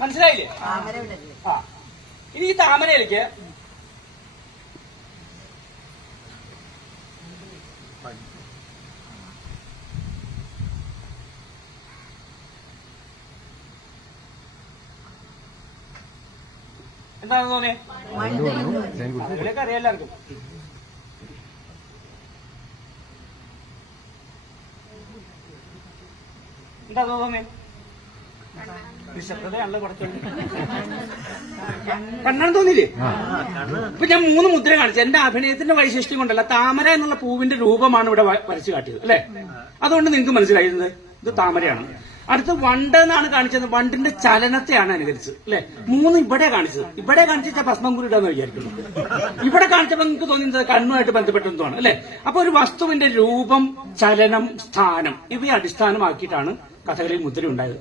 മനസ്സിലായില്ലേ? ആ ഇനി ഈ താമരയിലേക്ക് എന്താണെന്ന് തോന്നിയേ? അതിലൊക്കെ അറിയാം എല്ലാവർക്കും. എന്താ തോന്നിയേ? നിശബ്ദതയാണല്ലോ കുറച്ചുകൊണ്ട്. കണ്ണാൻ തോന്നിയില്ലേ? ഇപ്പൊ ഞാൻ 3 മുദ്ര കാണിച്ചു. എന്റെ അഭിനയത്തിന്റെ വൈശിഷ്ട്യം കൊണ്ടല്ല, താമര എന്നുള്ള പൂവിന്റെ രൂപമാണ് ഇവിടെ വരച്ചു കാട്ടിയത് അല്ലെ. അതുകൊണ്ട് നിങ്ങൾക്ക് മനസ്സിലായിരുന്നത് ഇത് താമരയാണ്. അടുത്ത് വണ്ട് എന്നാണ് കാണിച്ചത്. വണ്ടിന്റെ ചലനത്തെയാണ് അനുകരിച്ചത് അല്ലെ. 3 ഇവിടെ കാണിച്ചത്. ഇവിടെ കാണിച്ച ഭസ്മം കുരുടാന്ന് വിചാരിക്കുന്നു. ഇവിടെ കാണിച്ചപ്പോ നിങ്ങൾക്ക് തോന്നിയത് കണ്ണുമായിട്ട് ബന്ധപ്പെട്ടെന്താണ് അല്ലെ. അപ്പൊ ഒരു വസ്തുവിന്റെ രൂപം, ചലനം, സ്ഥാനം ഇവയെ അടിസ്ഥാനമാക്കിയിട്ടാണ് കഥകളിയിൽ മുദ്ര ഉണ്ടായത്.